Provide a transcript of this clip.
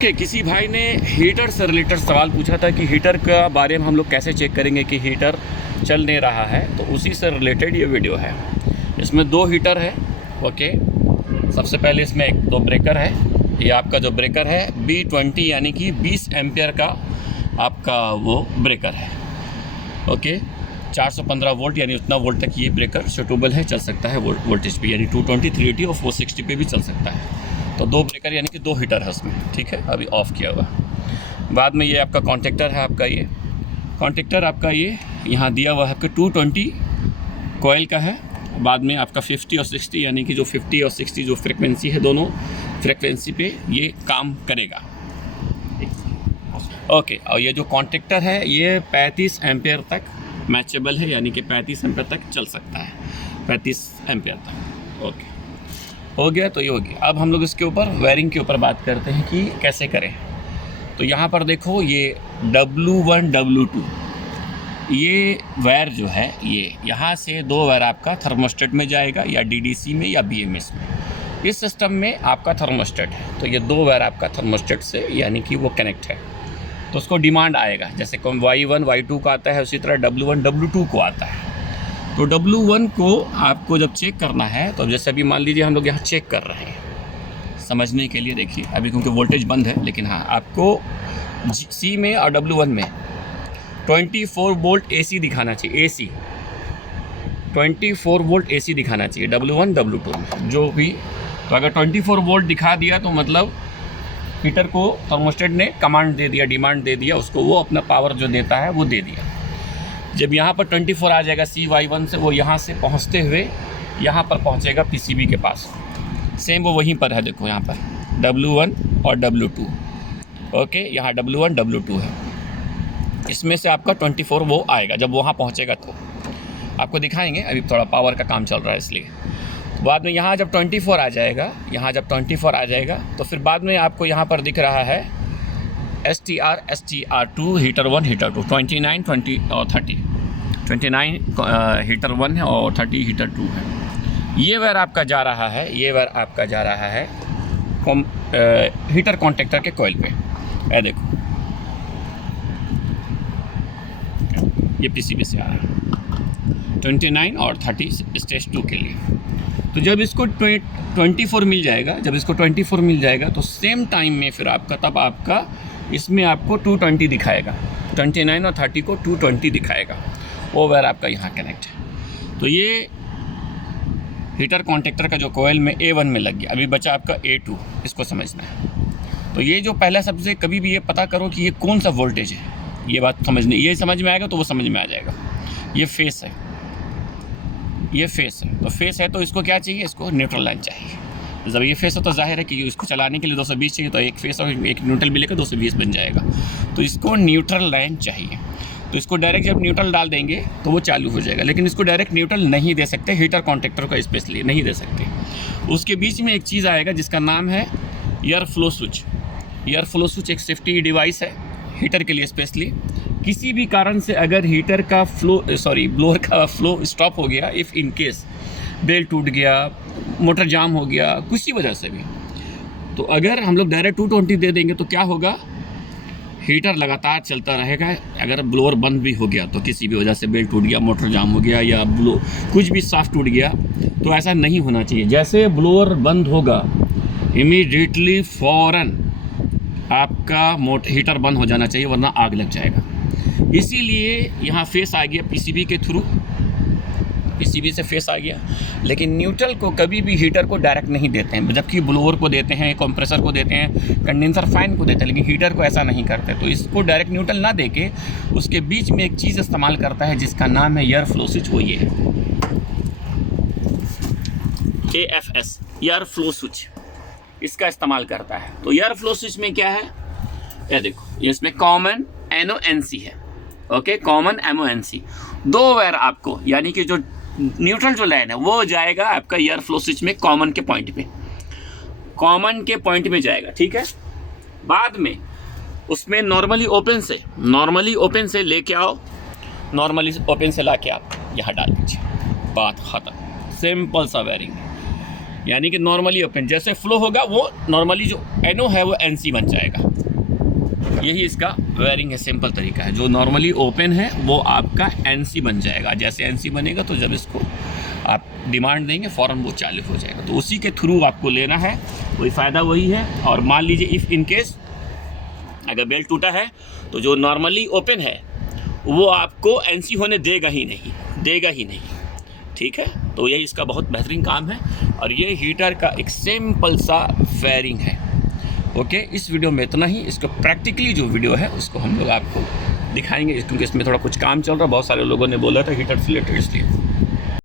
किसी भाई ने हीटर से रिलेटेड सवाल पूछा था कि हीटर का बारे में हम लोग कैसे चेक करेंगे कि हीटर चल नहीं रहा है, तो उसी से रिलेटेड ये वीडियो है। इसमें दो हीटर है। ओके, सबसे पहले इसमें दो ब्रेकर है। ये आपका जो ब्रेकर है B20 यानी कि 20 एम्पियर का आपका वो ब्रेकर है। ओके, 415 वोल्ट यानी उतना वोल्ट तक ये ब्रेकर सूटेबल है, चल सकता है वोल्टेज पे, यानी 220, 380 और 460 पे भी चल सकता है। तो दो ब्रेकर यानी कि दो हीटर है उसमें। ठीक है, अभी ऑफ़ किया हुआ। बाद में ये आपका कॉन्टेक्टर है। आपका ये कॉन्टेक्टर आपका ये यहाँ दिया हुआ है आपका 220 कोयल का है। बाद में आपका 50 और 60 यानी कि जो 50 और 60 जो फ्रिक्वेंसी है, दोनों फ्रिक्वेंसी पे ये काम करेगा। ओके, और ये जो कॉन्टेक्टर है ये 35 एम्पियर तक मैचेबल है, यानी कि 35 एम्पियर तक चल सकता है, 35 एम्पियर तक। ओके, हो गया। तो ये हो गया। अब हम लोग इसके ऊपर वायरिंग के ऊपर बात करते हैं कि कैसे करें। तो यहाँ पर देखो ये W1 W2 ये वायर जो है ये यहाँ से दो वायर आपका थर्मोस्टेट में जाएगा, या DDC में या BMS में। इस सिस्टम में आपका थर्मोस्टेट है, तो ये दो वायर आपका थर्मोस्टेट से यानी कि वो कनेक्ट है। तो उसको डिमांड आएगा, जैसे Y1 Y2 को आता है, उसी तरह W1 W2 को आता है। तो W1 को आपको जब चेक करना है, तो जैसे अभी मान लीजिए हम लोग यहाँ चेक कर रहे हैं समझने के लिए। देखिए अभी क्योंकि वोल्टेज बंद है, लेकिन हाँ आपको C में और W1 में 24 वोल्ट AC दिखाना चाहिए। AC 24 वोल्ट AC दिखाना चाहिए W1 W2 में जो भी। तो अगर 24 वोल्ट दिखा दिया तो मतलब हीटर को थर्मोस्टेट ने कमांड दे दिया, डिमांड दे दिया उसको, वो अपना पावर जो देता है वो दे दिया। जब यहाँ पर 24 आ जाएगा CY1 से, वो यहाँ से पहुँचते हुए यहाँ पर पहुँचेगा PCB के पास। सेम वो वहीं पर है, देखो यहाँ पर W1 और W2। ओके, यहाँ W1 W2 है, इसमें से आपका 24 वो आएगा। जब वहाँ पहुँचेगा तो आपको दिखाएंगे, अभी थोड़ा पावर का काम चल रहा है इसलिए। बाद में यहाँ जब 24 आ जाएगा, यहाँ जब 24 आ जाएगा तो फिर बाद में आपको यहाँ पर दिख रहा है STR2 हीटर 1 हीटर 2, 29 20 और 30, 29 हीटर 1 है और 30 हीटर 2 है। ये वायर आपका जा रहा है, ये वायर आपका जा रहा है हीटर कॉन्टेक्टर के कॉइल पे। ये देखो ये PCB से आ रहा है 29 और 30 स्टेज 2 के लिए। तो जब इसको 24 मिल जाएगा, जब इसको 24 मिल जाएगा तो सेम टाइम में फिर आपका तब आपका इसमें आपको 220 दिखाएगा, 29 और 30 को 220 दिखाएगा। वो वायर आपका यहाँ कनेक्ट है। तो ये हीटर कॉन्टेक्टर का जो कोयल में A1 में लग गया, अभी बचा आपका A2, इसको समझना है। तो ये जो पहला सबसे कभी भी ये पता करो कि ये कौन सा वोल्टेज है, ये बात समझनी। ये समझ में आएगा तो वो समझ में आ जाएगा। ये फेस है, ये फेस है। तो फेस है तो इसको क्या चाहिए, इसको न्यूट्रल लाइन चाहिए। जब ये फेस है तो जाहिर है कि इसको चलाने के लिए 220 चाहिए, तो एक फेस और एक न्यूट्रल मिलेगा 220 बन जाएगा। तो इसको न्यूट्रल लाइन चाहिए। तो इसको डायरेक्ट जब न्यूट्रल डाल देंगे तो वो चालू हो जाएगा, लेकिन इसको डायरेक्ट न्यूट्रल नहीं दे सकते, हीटर कॉन्टेक्टर का स्पेशली नहीं दे सकते। उसके बीच में एक चीज़ आएगा जिसका नाम है air flow switch. Air flow switch एक सेफ्टी डिवाइस है हीटर के लिए स्पेशली। किसी भी कारण से अगर हीटर का ब्लोअर का फ्लो स्टॉप हो गया, इफ़ इन केस बेल टूट गया, मोटर जाम हो गया, किसी वजह से भी, तो अगर हम लोग डायरेक्ट 220 दे देंगे तो क्या होगा, हीटर लगातार चलता रहेगा। अगर ब्लोअर बंद भी हो गया तो किसी भी वजह से बेल टूट गया, मोटर जाम हो गया, या कुछ भी साफ टूट गया, तो ऐसा नहीं होना चाहिए। जैसे ब्लोअर बंद होगा इमीडिएटली फ़ौरन आपका हीटर बंद हो जाना चाहिए, वरना आग लग जाएगा। इसीलिए यहाँ फेस आ गया PCB के थ्रू, PCB से फेस आ गया। लेकिन न्यूट्रल को कभी भी हीटर को डायरेक्ट नहीं देते हैं, जबकि ब्लोअर को देते हैं, कंप्रेसर को देते हैं, कंडेंसर फैन को देते हैं, लेकिन हीटर को ऐसा नहीं करते। तो इसको डायरेक्ट न्यूट्रल ना देके उसके बीच में एक चीज़ इस्तेमाल करता है जिसका नाम है एयर फ्लो स्विच। वो ये है AFS, एयर फ्लो स्विच, इसका इस्तेमाल करता है। तो एयर फ्लो स्विच में क्या है, ये देखो, इसमें कॉमन MONC है। ओके, कॉमन MONC, दो वायर आपको, यानी कि जो न्यूट्रल जो लाइन है वो जाएगा आपका एयर फ्लो स्विच में कॉमन के पॉइंट पे, कॉमन के पॉइंट में जाएगा। ठीक है, बाद में उसमें नॉर्मली ओपन से लेके आओ, नॉर्मली ओपन से ला के आप यहाँ डाल दीजिए, बात ख़त्म। सिंपल सा वायरिंग। यानी कि नॉर्मली ओपन, जैसे फ्लो होगा वो नॉर्मली जो NO है वो NC बन जाएगा। यही इसका वायरिंग है, सिंपल तरीका है। जो नॉर्मली ओपन है वो आपका NC बन जाएगा। जैसे NC बनेगा तो जब इसको आप डिमांड देंगे फ़ौरन वो चालू हो जाएगा। तो उसी के थ्रू आपको लेना है, वही फ़ायदा वही है। और मान लीजिए इफ़ इन केस अगर बेल्ट टूटा है तो जो नॉर्मली ओपन है वो आपको NC होने देगा ही नहीं, ठीक है। तो यही इसका बहुत बेहतरीन काम है और ये हीटर का एक सिंपल सा वायरिंग है। ओके, इस वीडियो में इतना ही। इसको प्रैक्टिकली जो वीडियो है उसको हम लोग आपको दिखाएंगे, क्योंकि इसमें थोड़ा कुछ काम चल रहा है, बहुत सारे लोगों ने बोला था हीटर से रिलेटेड, इसलिए